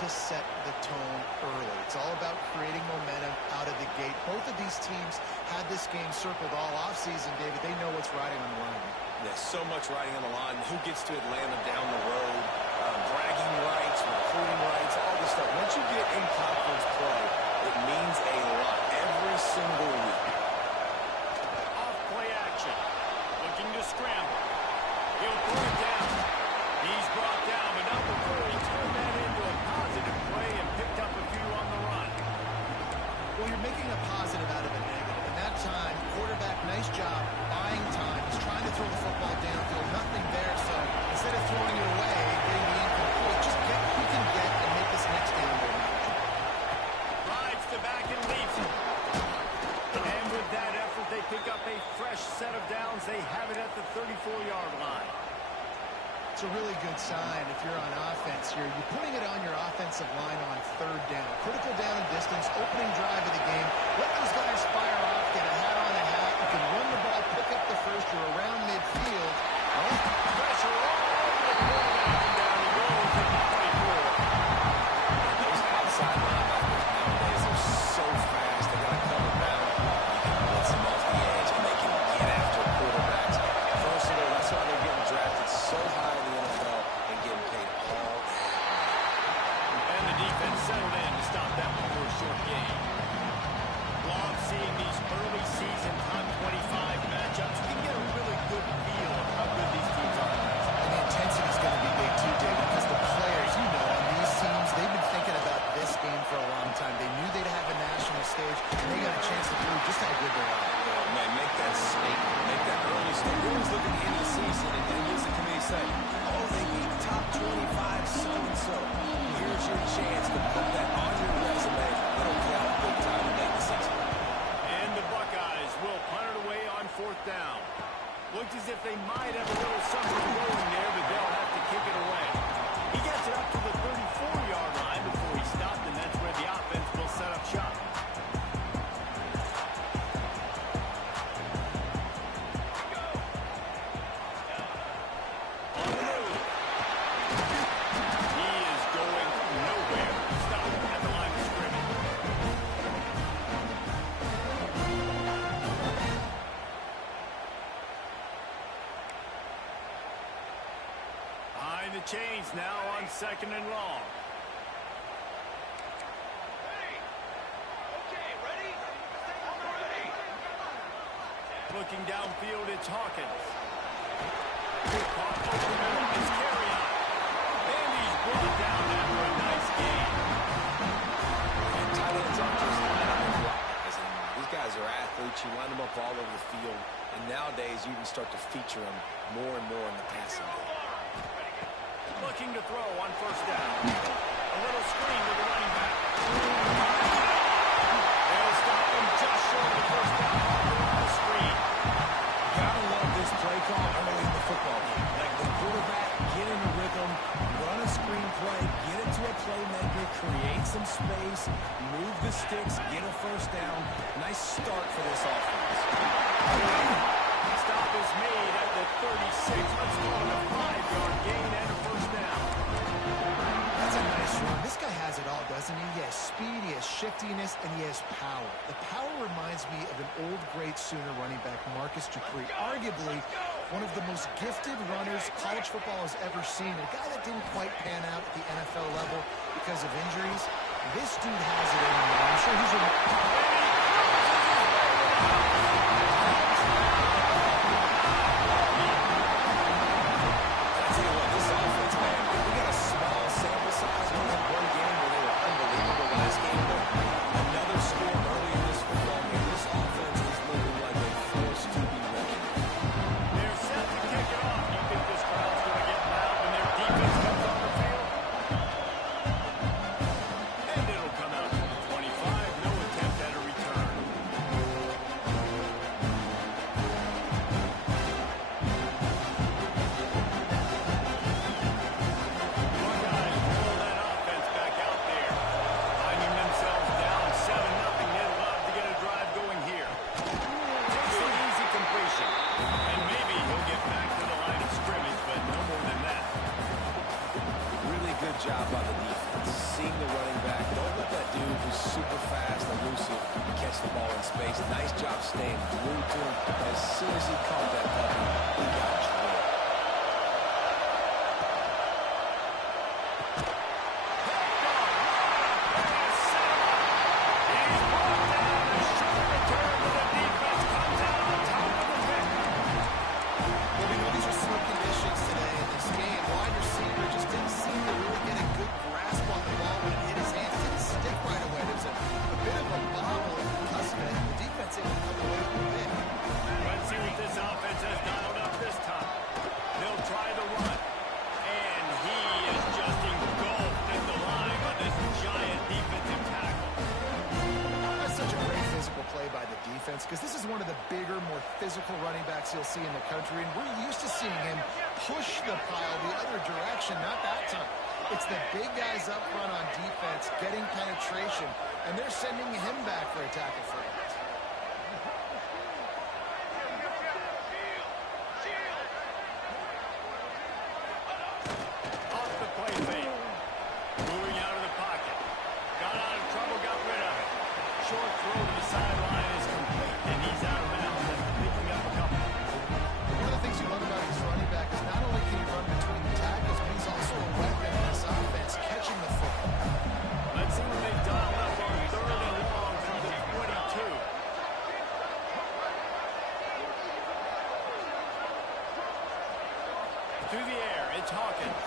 to set the tone early. It's all about creating momentum out of the gate. Both of these teams had this game circled all offseason, David. They know what's riding on the line. There's so much riding on the line. Who gets to Atlanta down the road? Bragging rights, recruiting rights, all this stuff. Once you get in conference play, it means a lot every single week. Off play action. Looking to scramble. He'll throw it down. He's brought down, but not before he turned that into a positive play and picked up a few on the run. Well, you're making a positive out of a negative. And that time, quarterback, nice job, buying time. He's trying to throw the football downfield. Nothing there, so instead of throwing it away, getting the incomplete, just get what he can get and make this next down go manageable. Rides to back and leaves it. And with that effort, they pick up a fresh set of downs. They have it at the 34-yard line. It's a really good sign if you're on offense here. You're putting it on your offensive line on third down. Critical down and distance, opening drive of the game. Let those guys fire off, get a hat on a hat. You can run the ball, pick up the first. You're around midfield. Oh, pressure all over the quarterback, and down he goes at the 24. Those outside linebackers nowadays are so fast. They got to cover down. You can blitz them off the edge, and they can get after quarterbacks. Versatile. That's why they're getting drafted so high in the NFL and getting paid all that. And the defense settled in to stop that one for a short gain. Love seeing these early season top 25 matchups. You can get a really good feel of how good these teams are. And the intensity is going to be big too, David, because the players, you know, on these teams, they've been thinking about this game for a long time. They knew they'd have a national stage, and they got a chance to prove just how good they are. Oh, man, make that statement. Make that early statement. We always look at the end of the season, and what does the committee say? Oh, they beat top 25 so-and-so. Here's your chance to put that on your resume. It'll count big time to make the season. And the Buckeyes will punt it away on fourth down. Looks as if they might have a little something going there, but they'll have to kick it away. He gets it up to the 34-yard line before he stopped, and that's where the offense will set up shop. On the move. He is going nowhere. Stop at the line of scrimmage. Behind the chains now on second and long. Looking downfield, it's Hawkins. Caught open middle, it's Carrion. And he's brought down after a nice gain. And tight ends aren't just linemen blockers. These guys are athletes. You line them up all over the field. And nowadays, you can start to feature them more and more in the passing game. Looking to throw on first down. A little screen to the running back. They'll stop him just short of the first down. The screen. Gotta love this play call early in the football game. Like the quarterback, get in a rhythm, run a screen play, get it to a playmaker, create some space, move the sticks, get a first down. Nice start for this offense. Stop is made at the 36. Let's call it a 5-yard gain and a first down. That's a nice run. This guy has it all, doesn't he? He has speed, he has shiftiness, and he has power. The power reminds me of an old great Sooner running back, Marcus Dupree. Arguably one of the most gifted runners college football has ever seen. A guy that didn't quite pan out at the NFL level because of injuries. This dude has it in him. I'm sure he's a... And it'll come out to the 25. No attempt at a Chase. Nice job staying glued to him. As soon as he caught that puppy, he got drilled. Because this is one of the bigger, more physical running backs you'll see in the country, and we're used to seeing him push the pile the other direction, not that time. It's the big guys up front on defense getting penetration, and they're sending him back for a tackle for it. Off the play fake. Moving out of the pocket. Got out of trouble, got rid of it. Short throw to the sideline is complete, and he's out of bounds after picking up a couple. One of the things you love about this running back is not only can he run between the tackles, but he's also a weapon in this offense, catching the football. Let's see what they've done up on 3rd and long from the 22. Through the air, it's Hawkins.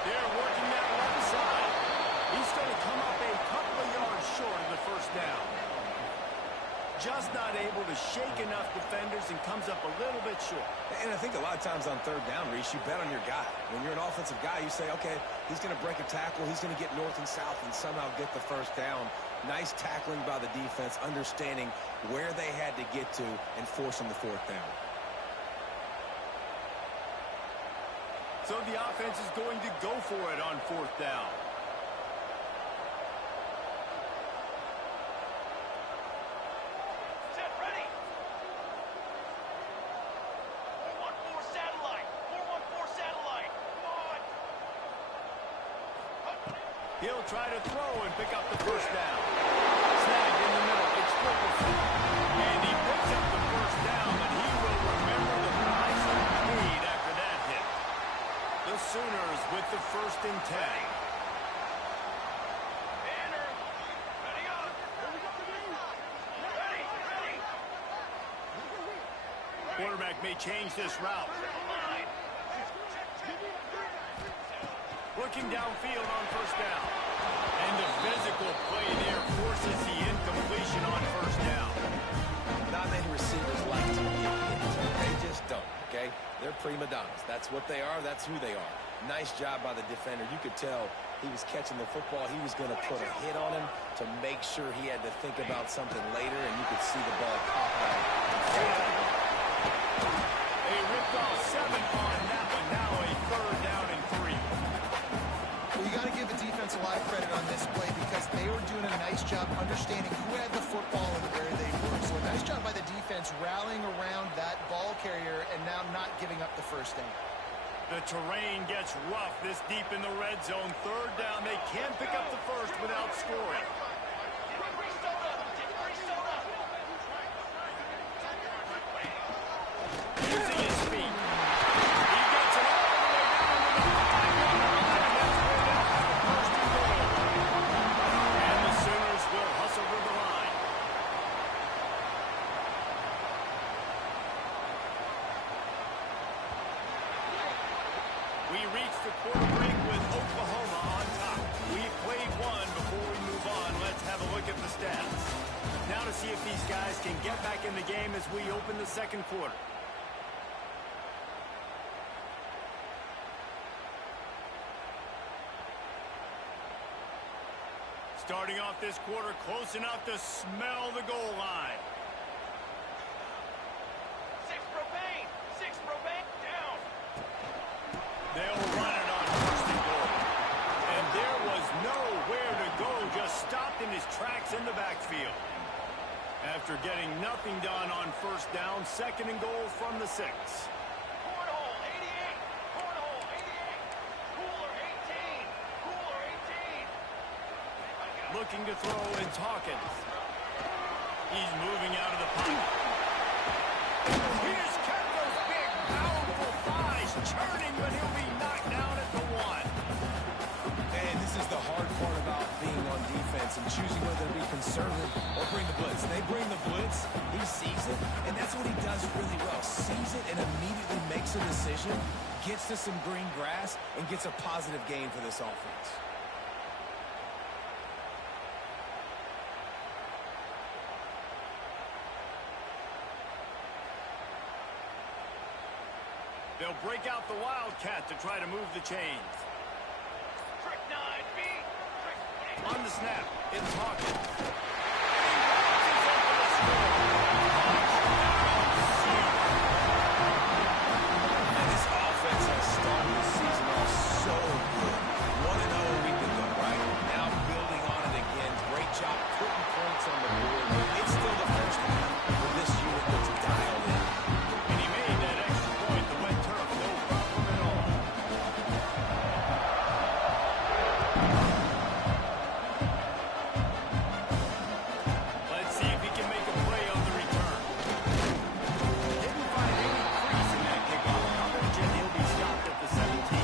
They're working that left side. He's going to come up a couple of yards short of the first down. Just not able to shake enough defenders and comes up a little bit short. And I think a lot of times on 3rd down, Reese, you bet on your guy. When you're an offensive guy, you say, okay, he's going to break a tackle, he's going to get north and south and somehow get the first down. Nice tackling by the defense, understanding where they had to get to and forcing the 4th down. So the offense is going to go for it on 4th down. He'll try to throw and pick up the first down. Snagged in the middle. It's Wilkerson. And he picks up the first down, and he will remember the price he paid after that hit. The Sooners with the 1st and 10. Quarterback may change this route. Looking downfield on 1st down. And the physical play there forces the incompletion on 1st down. Not many receivers like to get hit. They just don't, okay? They're prima donnas. That's what they are. That's who they are. Nice job by the defender. You could tell he was catching the football. He was going to put a hit on him to make sure he had to think about something later, and you could see the ball pop out. They ripped off 7 on that one. Now a 3rd down and 3. Well, you got to give the defense a lot of credit on this play because they were doing a nice job understanding who had the football and where they were. So a nice job by the defense rallying around that ball carrier and now not giving up the first down. The terrain gets rough this deep in the red zone. 3rd down. They can't pick up the first without scoring. Using his feet. He gets it all the way down to the 5-yard line. That's where they have the 1st and goal. And the Sooners will hustle to the line. We reach the quarter break with Oklahoma on top. We've played one. Before we move on, let's have a look at the stats. Now to see if these guys can get back in the game as we open the 2nd quarter. Starting off this quarter close enough to smell the goal line. 6 Propane down. They'll run it on 1st and goal. And there was nowhere to go, just stopped in his tracks in the backfield. After getting nothing done on 1st down, 2nd and goal from the 6. Cornhole 88. Cornhole 88. Cooler 18. Cooler 18. Looking to throw, it's Hawkins. He's moving out of the pocket. He just kept those big, powerful thighs churning, but he'll be knocked down at the 1. And this is the hard part about being on defense and choosing whether to be conservative or bring the blitz. They bring the blitz, he sees it, and that's what he does really well. Sees it and immediately makes a decision, gets to some green grass, and gets a positive gain for this offense. They'll break out the Wildcat to try to move the chains. On the snap, it's Hawkins. And this offense has started the season off so good. 1-0 a week ago, right? Now building on it again. Great job putting points on the board. It's still the first half, but this unit looks dialed in. And he made that extra point, the wet turf, no problem at all. Let's see if he can make a play on the return. Didn't find any crease in that kickoff coverage, and he'll be stopped at the 17.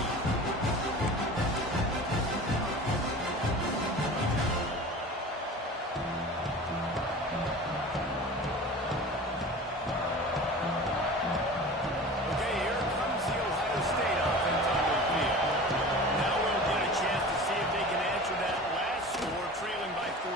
Okay, here comes the Ohio State offense on the field. Now we'll get a chance to see if they can answer that last score, trailing by 14,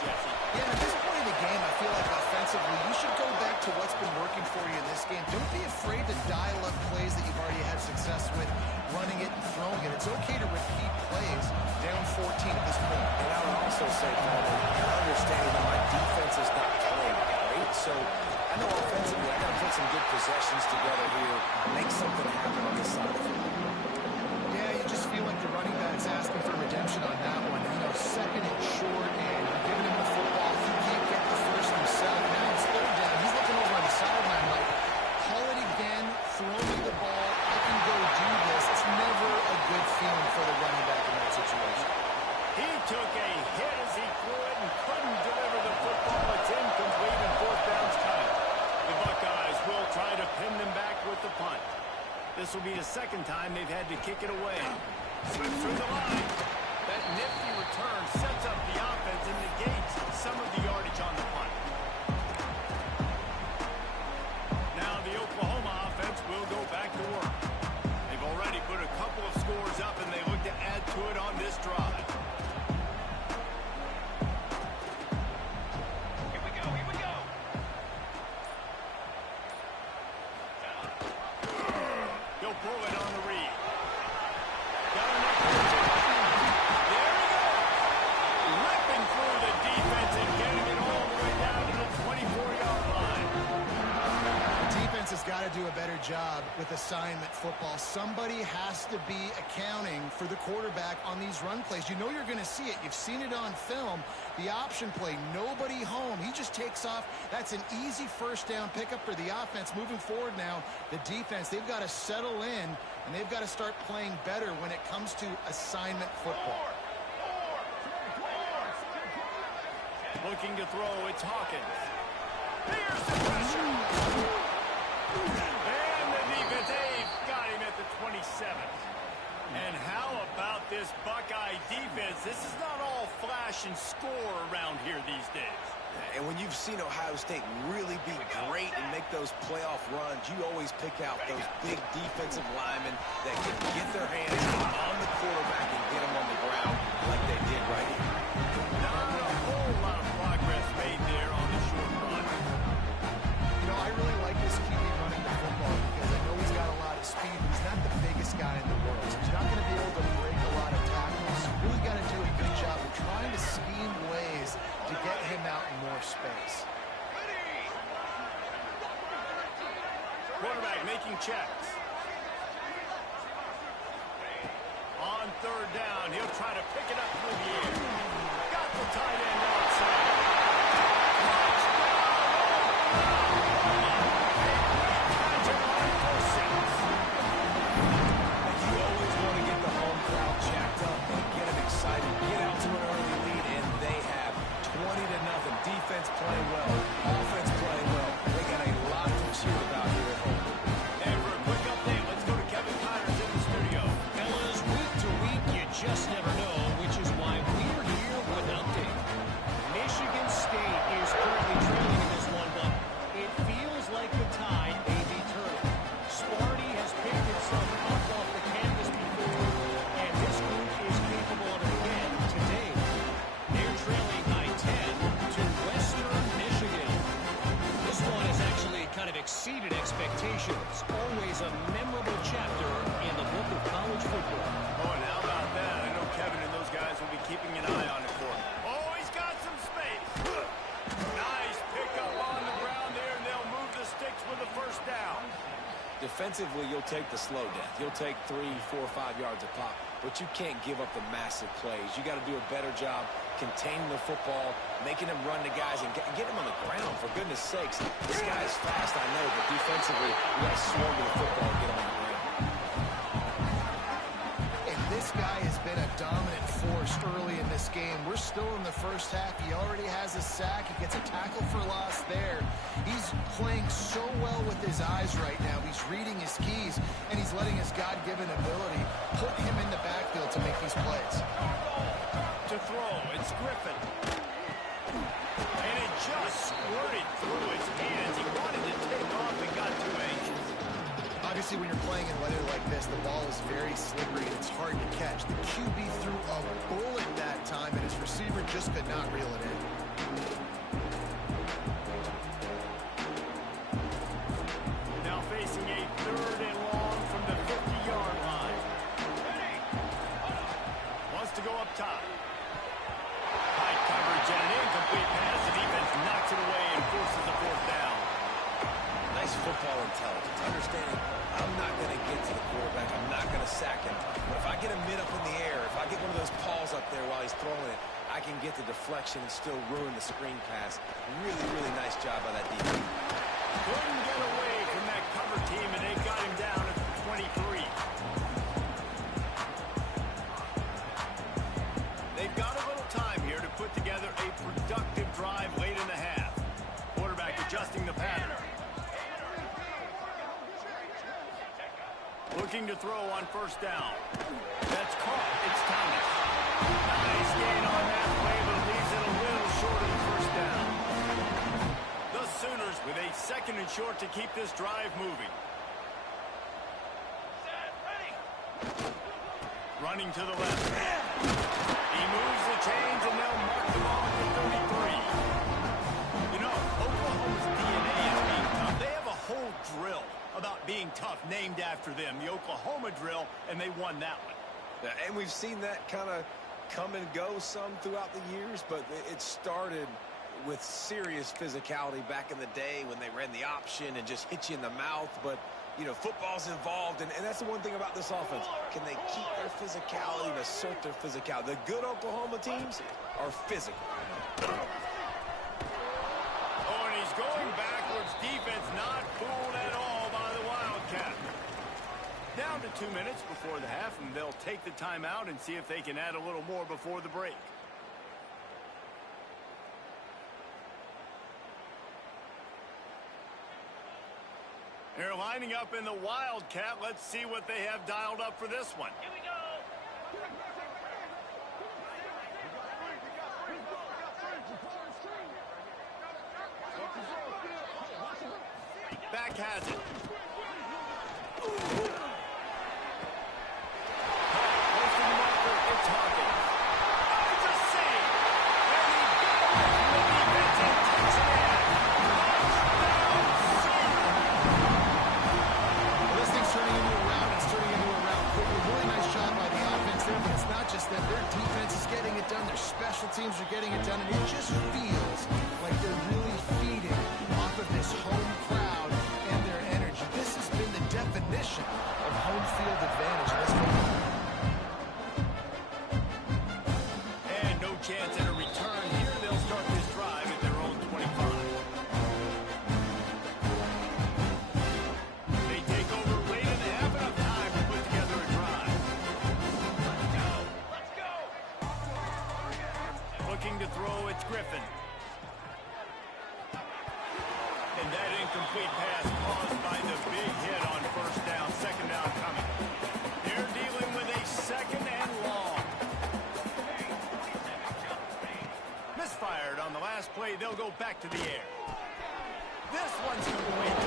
Jesse. Yeah, at this point in the game, I feel like offensively, you should go back to what's been working for you in this game. Don't be afraid to dial up plays that you've already had success with, running it and throwing it. It's okay to repeat plays down 14 at this point. And I would also say, Paul, you're understanding that my defense is not playing great, so I know offensively I got to put some good possessions together here and make something happen on this side of the field. Yeah, you just feel like the running back's asking for redemption on that one. You know, second and short, and you're giving him the football. He can't get the first himself. Now it's third down. He's looking over on the sideline like, call it again, throw me the ball, I can go do this. It's never a good feeling for the running back in that situation. He took a hit as he threw it and couldn't deliver the football. It's incomplete and fourth down's coming. The Buckeyes will try to pin them back with the punt. This will be the second time they've had to kick it away. Slips through the line. That nifty return sets up the offense and negates some of the yardage on the punt. Now the Oklahoma offense will go back to work. They've already put a couple of scores up, and they look to add to it on this drive. Here we go, here we go. He'll pull it on the read. Got enough. There we go. Ripping through the defense and getting it all the way down to the 24-yard line. The defense has got to do a better job with assignment football. Somebody has to be accounting for the quarterback on these run plays. You know you're going to see it. You've seen it on film. The option play, nobody home. He just takes off. That's an easy first down pickup for the offense. Moving forward now, the defense, they've got to settle in, and they've got to start playing better when it comes to assignment football. Looking to throw, it's Hawkins. Here's the pressure. And the defense, they've got him at the 27. And how about this Buckeye defense? This is not all flash and score around here these days. And when you've seen Ohio State really be great and make those playoff runs, you always pick out those big defensive linemen that can get their hands on the quarterback and get him on the ground like they did right here. Not a whole lot of progress made there on the short run. You know, I really like this QB running the football because I know he's got a lot of speed. He's not the biggest guy in the world, so he's not going to be able to break a lot of tackles. So you really got to do a good job of trying to scheme ways to get him out in more space. Quarterback making checks. On third down, he'll try to pick it up through the air. Got the tight end outside. You always want to get the home crowd jacked up and get them excited, get out to an early lead, and they have 20-0. Defense playing well. celebrations, always a memorable chapter in the book of college football. Oh, and how about that? I know Kevin and those guys will be keeping an eye on it for him. Oh, he's got some space. Nice pickup on the ground there, and they'll move the sticks with a first down. Defensively, you'll take the slow death. You'll take 3, 4, 5 yards a pop, but you can't give up the massive plays. You got to do a better job containing the football, making them run to guys, and get them on the ground, for goodness sakes. This guy is fast, I know, but defensively, you got to swarm to the football and get him on the ground. And this guy has been a dominant force early in this game. We're still in the first half. He already has a sack. He gets a tackle for loss there. He's playing so well with his eyes right now. He's reading his keys, and he's letting his God-given ability put him in the backfield to make these plays. To throw, it's Griffin. And it just squirted through his hands. He wanted to take off and got too anxious. Obviously, when you're playing in weather like this, the ball is very slippery and it's hard to catch. The QB threw a bullet that time, and his receiver just could not reel it in. Now facing a 3rd and long from the 50-yard line. Wants to go up top. High coverage and an incomplete pass. The defense knocks it away and forces a 4th down. Nice football intelligence, understanding I'm not going to get to the quarterback, I'm not going to sack him, but if I get a mid up in the air, if I get one of those paws up there while he's throwing it, I can get the deflection and still ruin the screen pass. Really, really nice job by that defense. Couldn't get away from that cover team, and they got him down at the 23. They've got a little time here to put together a productive drive late in the half. Quarterback adjusting the pattern. Looking to throw on 1st down. That's caught. It's Thomas. Nice gain on that play, but leaves it a little short of the 1st down. The Sooners with a 2nd and short to keep this drive moving. Running to the left. He moves the chains, and they'll mark the ball at the 33. You know, Oklahoma's DNA is being tough. They have a whole drill about being tough named after them, the Oklahoma drill, and they won that one. Yeah, and we've seen that kind of come and go some throughout the years, but it started with serious physicality back in the day when they ran the option and just hit you in the mouth. But, you know, football's involved, and that's the one thing about this offense. Can they keep their physicality and assert their physicality? The good Oklahoma teams are physical. Oh, and he's going backwards. Defense not fooled at all by the Wildcat. Down to 2 minutes before the half, and they'll take the timeout and see if they can add a little more before the break. They're lining up in the Wildcat. Let's see what they have dialed up for this one. Here we go. Back has it. Teams are getting it done, and it just feels like they're really feeding off of this home crowd and their energy. This has been the definition of home field advantage in this football. And no chance at a return here. They'll start this drive at their own 25. They take over late in the half, enough time to put together a drive. Let's go! Looking to throw, it's Griffin. And that incomplete pass caused by the big hit on 1st down. 2nd down coming. They're dealing with a 2nd and long. Misfired on the last play. They'll go back to the air. This one's complete.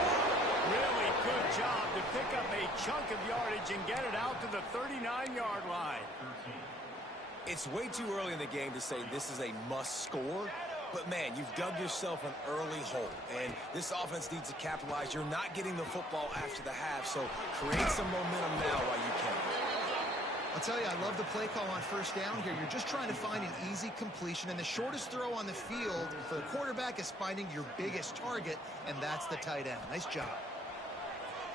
Really good job to pick up a chunk of yardage and get it out to the 39-yard line. It's way too early in the game to say this is a must score, But, man, you've dug yourself an early hole, and this offense needs to capitalize. You're not getting the football after the half, so create some momentum now while you can. I'll tell you, I love the play call on first down here. You're just trying to find an easy completion, and the shortest throw on the field for the quarterback is finding your biggest target, and that's the tight end. Nice job.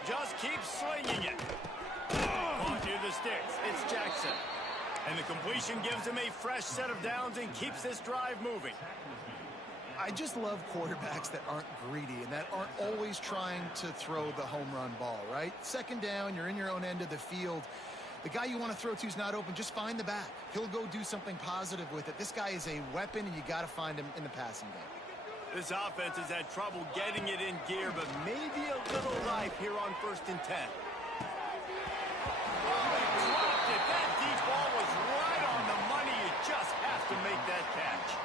Just keep slinging it. On to the sticks. It's Jackson. And the completion gives him a fresh set of downs and keeps this drive moving. I just love quarterbacks that aren't greedy and that aren't always trying to throw the home run ball, right? Second down, you're in your own end of the field. The guy you want to throw to is not open. Just find the back. He'll go do something positive with it. This guy is a weapon, and you got to find him in the passing game. This offense has had trouble getting it in gear, but maybe a little life here on 1st and 10. Dropped it. That deep ball was right on the money. You just have to make that catch.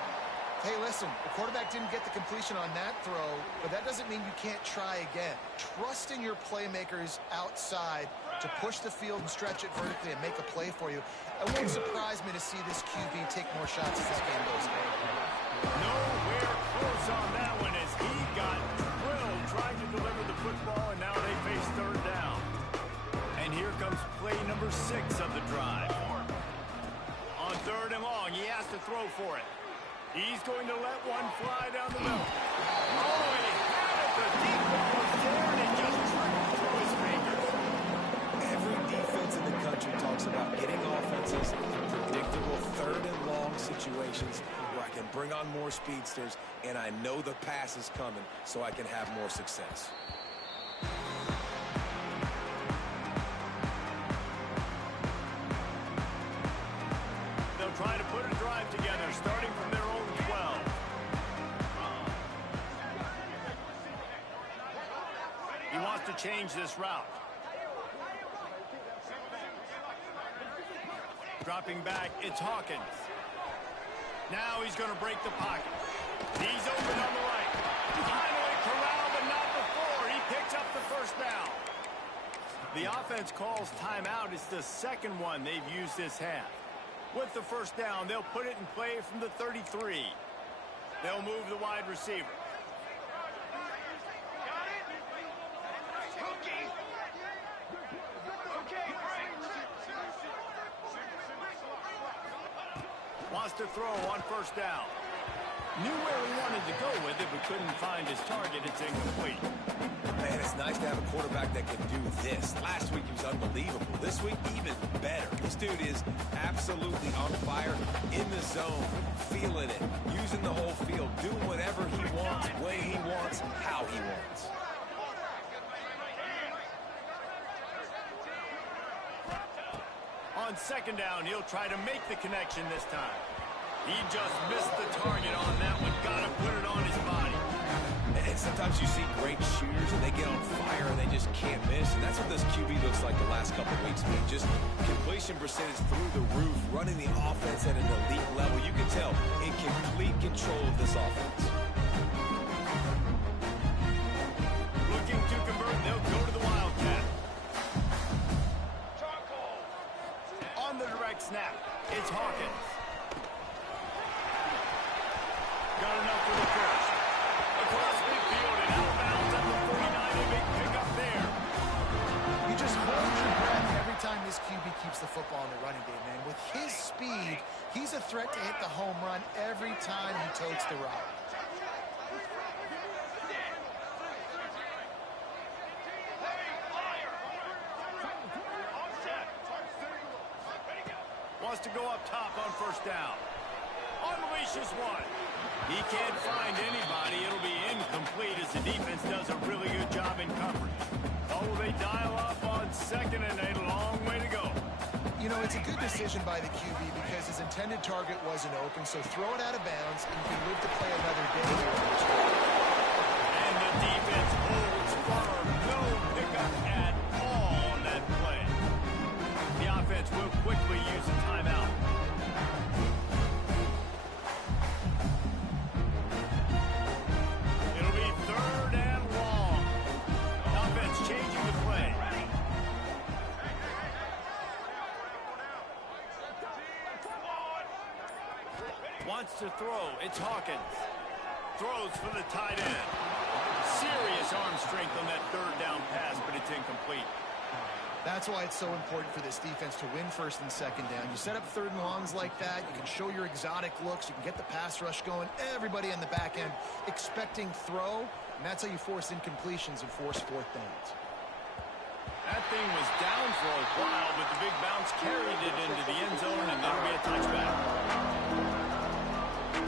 Hey, listen, the quarterback didn't get the completion on that throw, but that doesn't mean you can't try again. Trust in your playmakers outside to push the field and stretch it vertically and make a play for you. It won't surprise me to see this QB take more shots as this game goes on. Nowhere close on that one as he got drilled trying to deliver the football, and now they face 3rd down. And here comes play number 6 of the drive. On 3rd and long, he has to throw for it. He's going to let one fly down the middle. Oh, he had it. The deep ball was there, and it just trickled through his fingers. Every defense in the country talks about getting offenses in predictable 3rd and long situations where I can bring on more speedsters, and I know the pass is coming, so I can have more success. They'll try to put a drive together, starting from their own 12. He wants to change this route. Dropping back, it's Hawkins. Now he's going to break the pocket. He's open on the right. Finally corralled, but not before. He picks up the 1st down. The offense calls timeout. It's the 2nd one they've used this half. With the 1st down, they'll put it in play from the 33. They'll move the wide receiver. Wants to throw on 1st down. Knew where he wanted to go with it, but couldn't find his target. It's incomplete. Man, it's nice to have a quarterback that can do this. Last week, he was unbelievable. This week, even better. This dude is absolutely on fire, in the zone, feeling it, using the whole field, doing whatever he wants, when he wants, how he wants. On 2nd down, he'll try to make the connection this time. He just missed the target on that one. Got to put it on his body. And sometimes you see great shooters and they get on fire and they just can't miss. And that's what this QB looks like the last couple of weeks. I mean, just completion percentage through the roof, running the offense at an elite level. You can tell in complete control of this offense. Looking to convert, they'll go to the Wildcat. On the direct snap, it's Hawkins. Got enough for the 1st. Across midfield and out of bounds at the 49. A big pickup there. You just hold your breath every time this QB keeps the football in the running game, man. With his speed, he's a threat to hit the home run every time he totes the rock. Wants to go up top on 1st down. Unleashes one. He can't find anybody. It'll be incomplete as the defense does a really good job in coverage. Oh, they dial up on 2nd and a long way to go. You know, it's a good decision by the QB because his intended target wasn't open, so throw it out of bounds and you can live to play another day here on this drive. And the defense holds firm. No pickup at all on that play. The offense will quickly use a timeout. It'll be 3rd and long. Offense changing the play. Wants to throw. It's Hawkins. Throws for the tight end. Serious arm strength on that third down pass, but it's incomplete. That's why it's so important for this defense to win first and second down. You set up third and longs like that. You can show your exotic looks. You can get the pass rush going. Everybody on the back end expecting throw, and that's how you force incompletions and force fourth downs. That thing was down for a while, but the big bounce carried it into the end zone, and that'll be a touchback.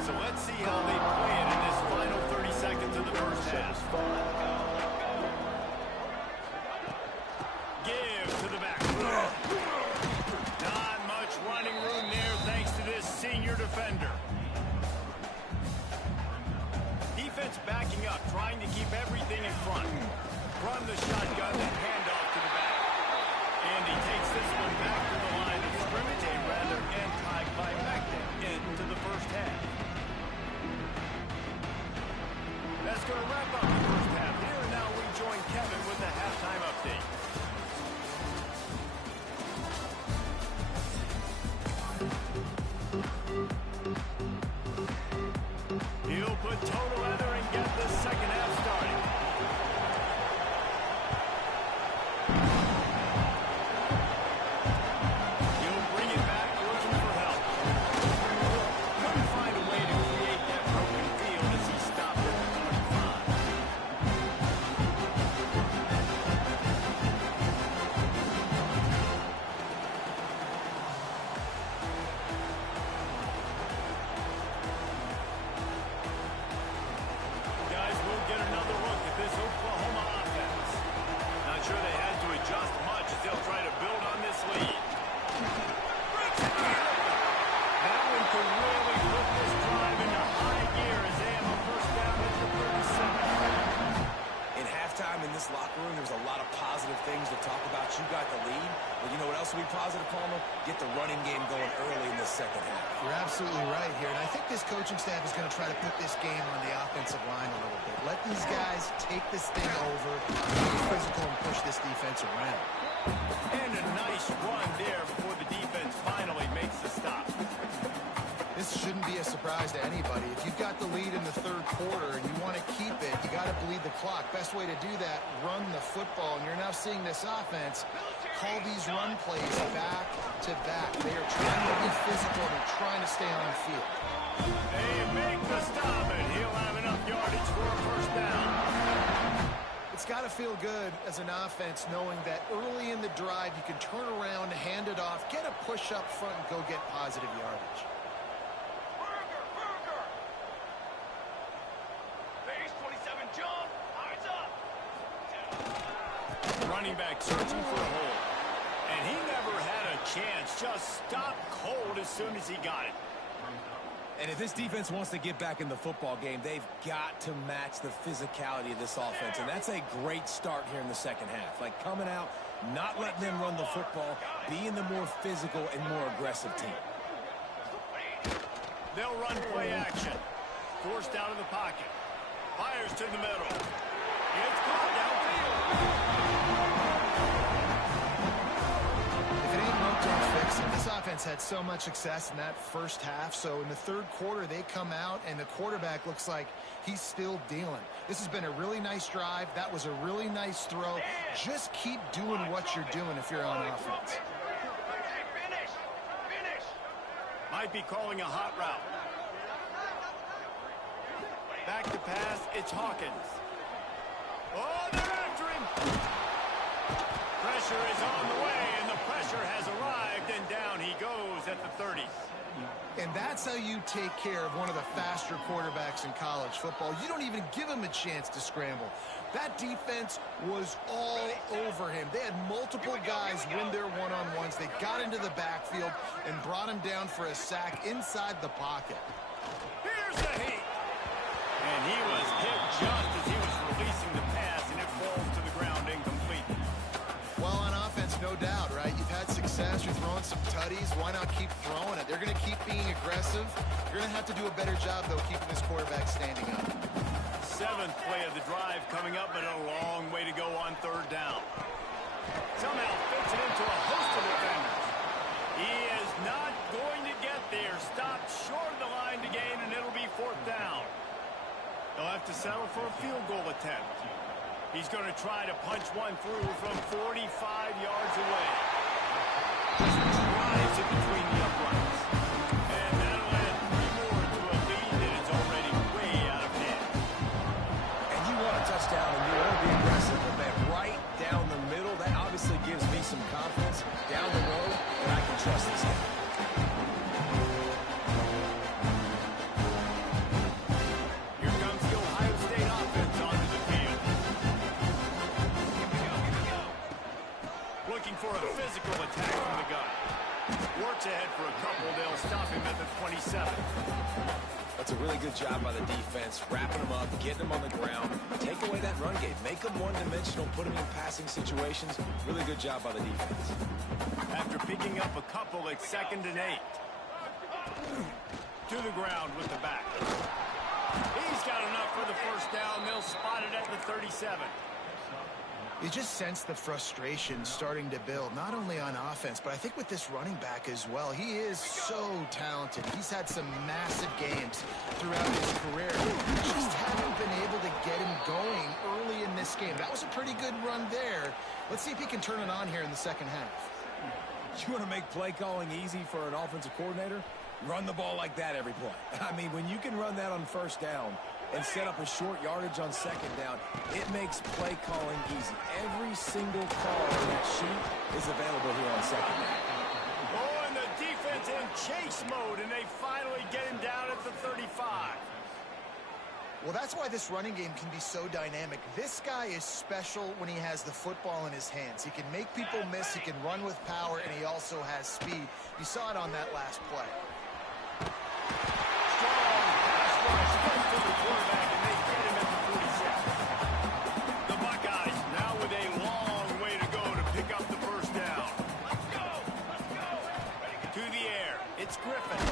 So let's see how they play it in this final 30 seconds of the first half. Give to the back. Not much running room there thanks to this senior defender. Defense backing up, trying to keep everything in front. Run the shotgun and hand off to the back. And he takes this one back to the line of scrimmage, a rather anticlimactic end to the first half. That's going to wrap up the first half. Here and now we join Kevin with the halftime update. He'll put toe to leather and get the second half started. He'll bring it back, looking for help. Couldn't find a way to create that broken field as he stopped at the 35. Guys, we'll get another look at this Oklahoma offense. Not sure they had to adjust much as they'll try to build on this lead. That one could really put this drive into high gear as they have a first down at the 37. In halftime in this locker room, there was a lot of positive things to talk about. You got the lead, but you know what else will be positive, Palmer? Get the running game going early in the second half. You're absolutely right here, and I think this coaching staff is going to try to put this game on the offensive line a little bit. Let these guys take this thing over, be physical, and push this defense around. And a nice run there before the defense finally makes the stop. This shouldn't be a surprise to anybody. If you've got the lead in the third quarter and you want to keep it, you got to bleed the clock. Best way to do that, run the football. And you're now seeing this offense call these run plays back to back. They are trying to be physical. They're trying to stay on the field. They make the stop, and he'll have enough yardage for a first down. It's got to feel good as an offense knowing that early in the drive you can turn around, hand it off, get a push up front, and go get positive yardage. Running back searching for a hole. And he never had a chance. Just stopped cold as soon as he got it. And if this defense wants to get back in the football game, they've got to match the physicality of this offense. And that's a great start here in the second half. Like coming out, not letting them run the football, being the more physical and more aggressive team. They'll run play action. Forced out of the pocket. Fires to the middle. It's caught downfield. If it ain't broke, don't fix it. This offense had so much success in that first half, so in the third quarter they come out and the quarterback looks like he's still dealing. This has been a really nice drive. That was a really nice throw. Just keep doing what you're doing if you're on offense. Might be calling a hot route. Back to pass, it's Hawkins. Oh, they're after him. Pressure is on the way, and the pressure has arrived, and down he goes at the 30. And that's how you take care of one of the faster quarterbacks in college football. You don't even give him a chance to scramble. That defense was all over him. They had multiple guys win their one-on-ones. They got into the backfield and brought him down for a sack inside the pocket. Here's the heat. And he was hit just as he was releasing the pass, and it falls to the ground incomplete. Well, on offense, no doubt, right? You've had success. You're throwing some tutties. Why not keep throwing it? They're going to keep being aggressive. You're going to have to do a better job, though, keeping this quarterback standing up. Seventh play of the drive coming up, but a long way to go on third down. Somehow fits it into a host of defenders. He is not going to get there. Stopped short of the line to gain, and it'll be 4th down. They'll have to settle for a field goal attempt. He's going to try to punch one through from 45 yards away. Just drives it between the uprights. And that'll add 3 more to a lead that is already way out of hand. And you want a touchdown, and you want to be aggressive, but man, right down the middle, that obviously gives me some confidence down the road that I can trust this guy. Here comes the Ohio State offense onto the field. Looking for a physical attack from the gun. Works ahead for a couple. They'll stop him at the 27. That's a really good job by the defense, wrapping them up, getting them on the ground, take away that run game, make them one-dimensional, put them in passing situations. Really good job by the defense. After picking up a couple at 2nd and 8. To the ground with the back. He's got enough for the 1st down. They'll spot it at the 37. You just sense the frustration starting to build, not only on offense, but I think with this running back as well. He is so talented. He's had some massive games throughout his career. Just haven't been able to get him going early in this game. That was a pretty good run there. Let's see if he can turn it on here in the 2nd half. You want to make play calling easy for an offensive coordinator? Run the ball like that every play. I mean, when you can run that on 1st down and set up a short yardage on 2nd down, it makes play calling easy. Every single call on that sheet is available here on 2nd down. Oh, and the defense in chase mode, and they finally get him down at the 35. Well, that's why this running game can be so dynamic. This guy is special when he has the football in his hands. He can make people miss, he can run with power, and he also has speed. You saw it on that last play. Strong pass rush gets to the quarterback, and they get him at the 46. The Buckeyes now with a long way to go to pick up the 1st down. Let's go! To the air. It's Griffin.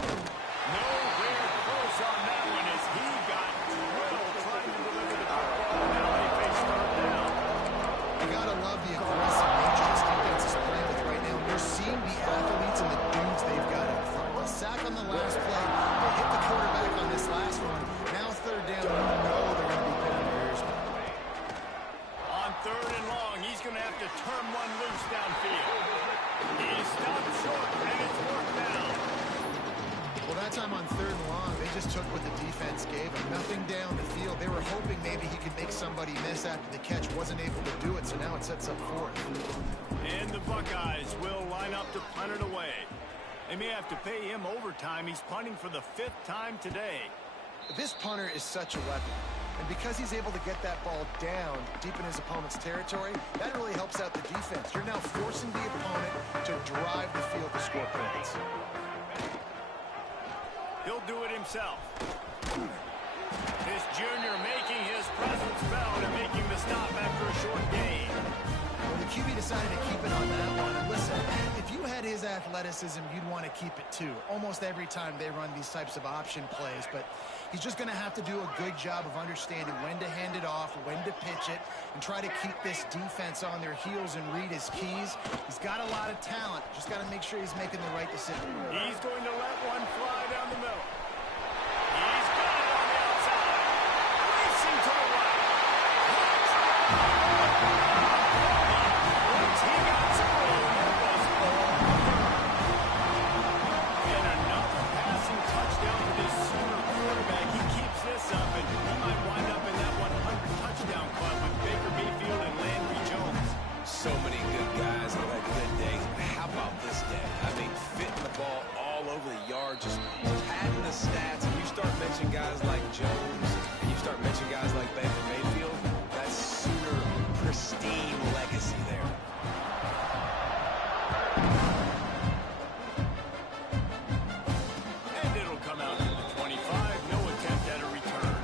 Nowhere close on that one as he got drilled trying to deliver the football. Now they face 3rd down. You gotta love the aggressive nature this defense is playing with right now. You're seeing the athletes and the dudes they've got up front. A sack on the last play. They hit the quarterback on this last one. Now 3rd down. You know they're going to be pinning their ears back. On 3rd and long, he's going to have to turn one loose downfield. He's stopped short, and it's 4th down. Well, that time on 3rd and long, they just took what the defense gave them. Nothing down the field. They were hoping maybe he could make somebody miss after the catch. Wasn't able to do it, so now it sets up 4th. And the Buckeyes will line up to punt it away. They may have to pay him overtime. He's punting for the 5th time today. This punter is such a weapon. And because he's able to get that ball down deep in his opponent's territory, that really helps out the defense. You're now forcing the opponent to drive the field to score points. He'll do it himself. This junior making his presence felt and making the stop after a short gain. Well, the QB decided to keep it on that one. And listen, if you had his athleticism, you'd want to keep it too. Almost every time they run these types of option plays, but he's just going to have to do a good job of understanding when to hand it off, when to pitch it, and try to keep this defense on their heels and read his keys. He's got a lot of talent. Just got to make sure he's making the right decision. He's going to let one fly down the middle. He's got it on the outside. Racing to the right. Once he got some room, it was all over. And another passing touchdown for this Sooner quarterback. He keeps this up, and he might wind up in that 100 touchdown club with Baker Mayfield and Landry Jones. So many good guys have had good days. How about this day? I mean, fitting the ball all over the yard, just padding the stats. And you start mentioning guys like Jones, and you start mentioning guys like Baker Mayfield, that's Sooner pristine legacy there. And it'll come out to the 25. No attempt at a return.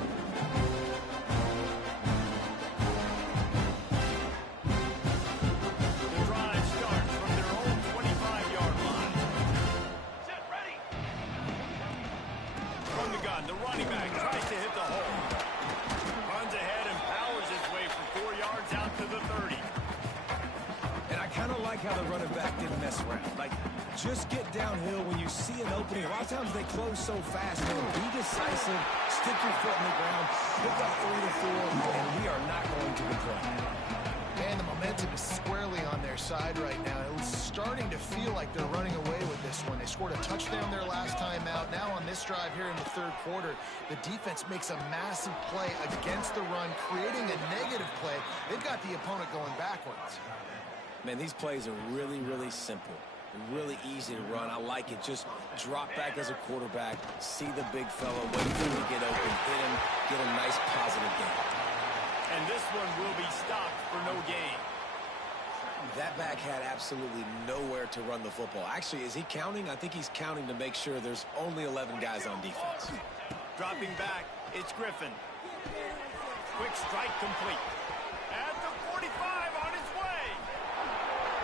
The drive starts from their own 25-yard line. Set ready. From the gun, the running back just get downhill when you see an opening. A lot of times they close so fast, man. Be decisive, stick your foot in the ground, pick up 3 to 4, and we are not going to complain. Man, the momentum is squarely on their side right now. It's starting to feel like they're running away with this one. They scored a touchdown their last time out. Now on this drive here in the third quarter, the defense makes a massive play against the run, creating a negative play. They've got the opponent going backwards. Man, these plays are really, really simple. Really easy to run. I like it. Just drop back as a quarterback, see the big fella, wait for him to get open, hit him, get a nice positive gain. And this one will be stopped for no gain. That back had absolutely nowhere to run the football. Actually, is he counting? I think he's counting to make sure there's only 11 guys on defense. Dropping back, it's Griffin. Quick strike complete. At the 45 on his way.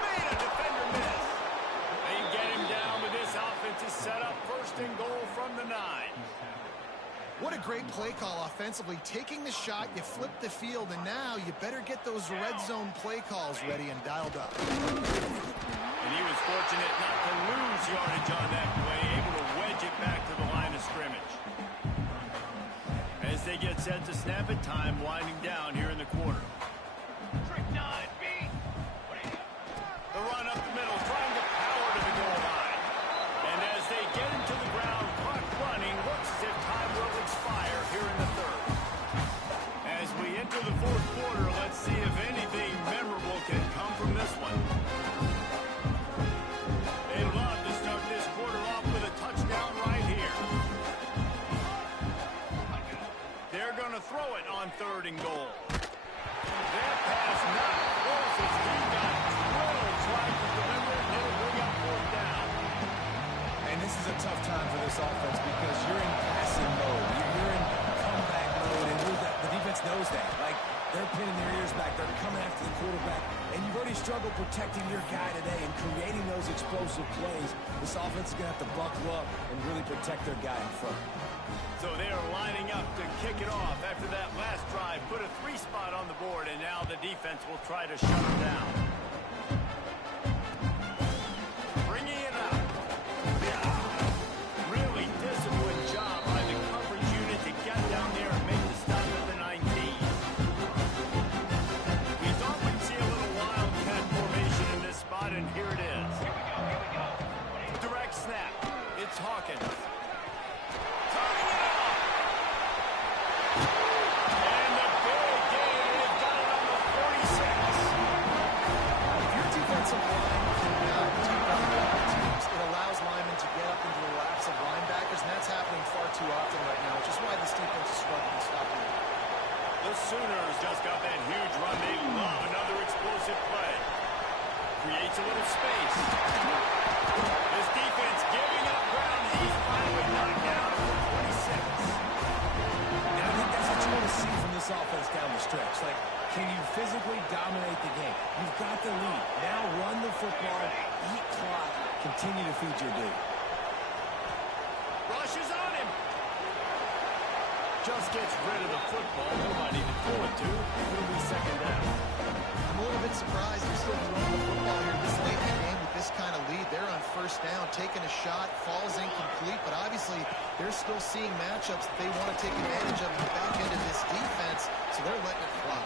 Made a defender miss. They get him down, but this offense is set up first and goal from the 9. What a great play call offensively. Taking the shot, you flip the field, and now you better get those red zone play calls ready and dialed up. And he was fortunate not to lose yardage on that play, able to wedge it back to the line of scrimmage. As they get set to snap it, time winding down here in the quarter. The run up the middle, trying to power to the goal line. And as they get him to the ground, clock running, looks as if time will expire here in the third. As we enter the fourth quarter, let's see if anything memorable can come from this one. They love to start this quarter off with a touchdown right here. They're going to throw it on 3rd and goal. That pass not close as he got drilled trying to deliver it, and it'll bring up 4th down. And this is a tough time for this offense because you're in passing mode. You're in comeback mode, and the defense knows that. Like, they're pinning their ears back. They're coming after the quarterback. And you've already struggled protecting your guy today and creating those explosive plays. This offense is going to have to buckle up and really protect their guy in front. So they are lining up to kick it off after that last drive. Put a 3 spot on the board, and now the defense will try to shut them down. Bringing it up. Yeah. Really disciplined job by the coverage unit to get down there and make the stop at the 19. We thought we'd see a little wildcat formation in this spot, and here it is. Here we go. Direct snap. It's Hawkins. Too often right now, which is why this defense is struggling to stop him. The Sooners just got that huge run. They love another explosive play. Creates a little space. This defense giving up ground. He's finally knocked down for 26. And I think that's what you want to see from this offense down the stretch. Like, can you physically dominate the game? You've got the lead. Now run the football, eat clock, continue to feed your dude. Rushes on him. Just gets rid of the football. Nobody to throw it to. It'll be 2nd down. I'm a little bit surprised they're still throwing the football here this late in the game with this kind of lead. They're on 1st down, taking a shot, falls incomplete, but obviously they're still seeing matchups that they want to take advantage of in the back end of this defense, so they're letting it fly.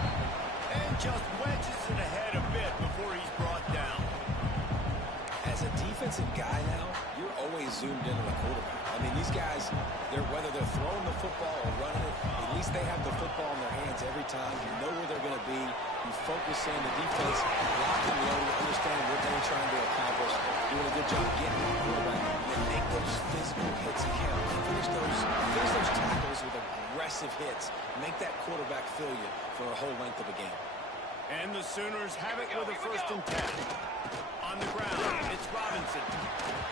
And just wedges it ahead a bit before he's brought down. As a defensive guy now, you're always zoomed in on the quarterback. I mean, these guys, whether they're throwing the football or running it, at least they have the football in their hands every time. You know where they're going to be. You focus in the defense, lock and load, understand what they're trying to accomplish, doing a good job getting the quarterback, and then make those physical hits count. Finish those tackles with aggressive hits. Make that quarterback feel you for a whole length of a game. And the Sooners have it with a 1st and 10. On the ground, it's Robinson.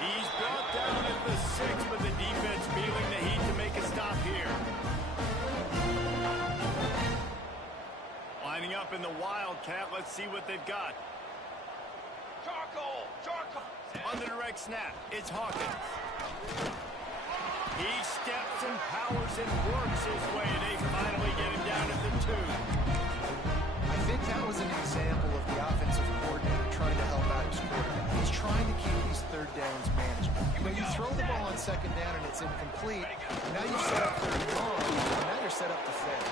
He's brought down at the 6, but the defense feeling the heat to make a stop here. Lining up in the Wildcat, let's see what they've got. Charcoal! On the direct snap, it's Hawkins. He steps and powers and works his way, and they finally get him down at the 2. I think that was an example of the offensive coordinator trying to help out his quarterback. He's trying to keep these third downs management. When you throw the ball on second down and it's incomplete, now you set up third and long, and now you're set up to fail.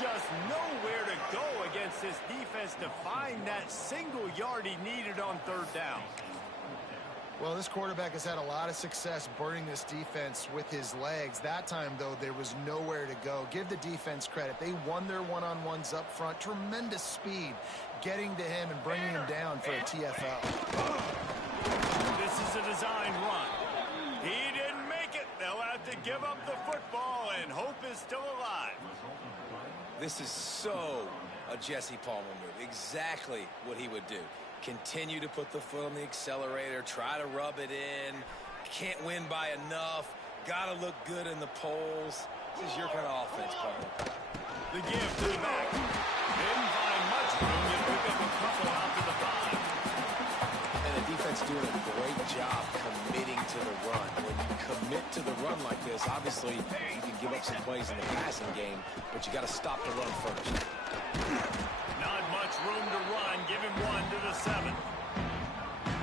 Just nowhere to go against this defense to find that single yard he needed on third down. Well, this quarterback has had a lot of success burning this defense with his legs. That time, though, there was nowhere to go. Give the defense credit. They won their one-on-ones up front. Tremendous speed getting to him and bringing him down for a TFL. This is a designed run. He didn't make it. They'll have to give up the football, and hope is still alive. This is so a Jesse Palmer move. Exactly what he would do. Continue to put the foot on the accelerator, try to rub it in, can't win by enough, gotta look good in the polls. This is your kind of offense, Palmer. The give to the back. Didn't find much room. You pick up a couple out to the 5. And the defense doing a great job committing to the run. When you commit to the run like this, obviously you can give up some plays in the passing game, but you got to stop the run first. Not much room to run. Give him 1 to the 7.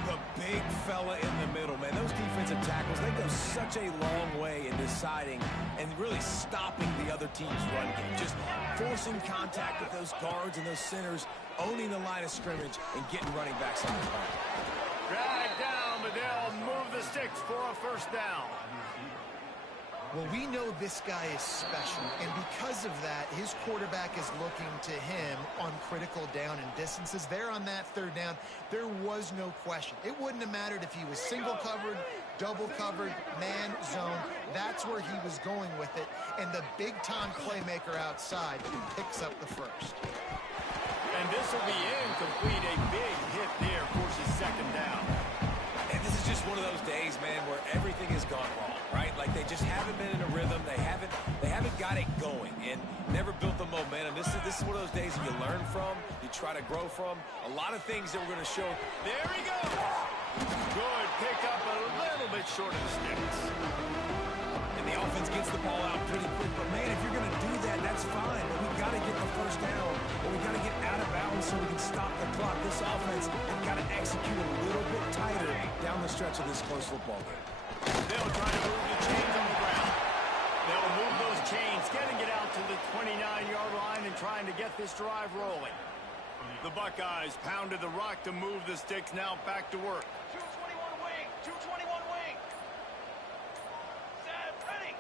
The big fella in the middle, man. Those defensive tackles, they go such a long way in deciding and really stopping the other team's run game. Just forcing contact with those guards and those centers, owning the line of scrimmage, and getting running backs on the ground. Drag down, but they'll move the sticks for a first down. Well, we know this guy is special, and because of that, his quarterback is looking to him on critical down and distances. There on that third down, there was no question. It wouldn't have mattered if he was single covered, double covered, man, zone. That's where he was going with it, and the big-time playmaker outside picks up the first. And this will be incomplete. A big hit there forces second down. And this is just one of those days, man, where everything has gone wrong, right? Like they just haven't been in a rhythm. They haven't got it going and never built the momentum. This is one of those days that you learn from, you try to grow from. A lot of things that we're going to show. There he goes. Good pick up a little bit short of the sticks. And the offense gets the ball out pretty quick. But, man, if you're going to do that, that's fine. But we've got to get the first down, or we've got to get out of bounds so we can stop the clock. This offense has got to execute a little bit tighter down the stretch of this close football game. They'll try to move the chains on the ground. They'll move those chains, getting it out to the 29-yard line and trying to get this drive rolling. The Buckeyes pounded the rock to move the sticks, now back to work. 221 wing, 221 wing. Set, ready.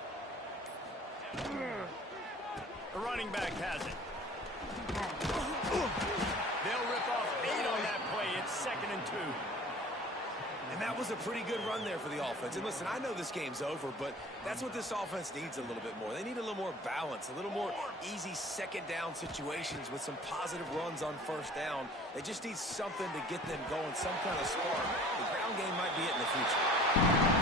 The running back has it. They'll rip off 8 on that play. It's 2nd and 2. And that was a pretty good run there for the offense. And listen, I know this game's over, but that's what this offense needs a little bit more. They need a little more balance, a little more easy second down situations with some positive runs on first down. They just need something to get them going, some kind of spark. The ground game might be it in the future.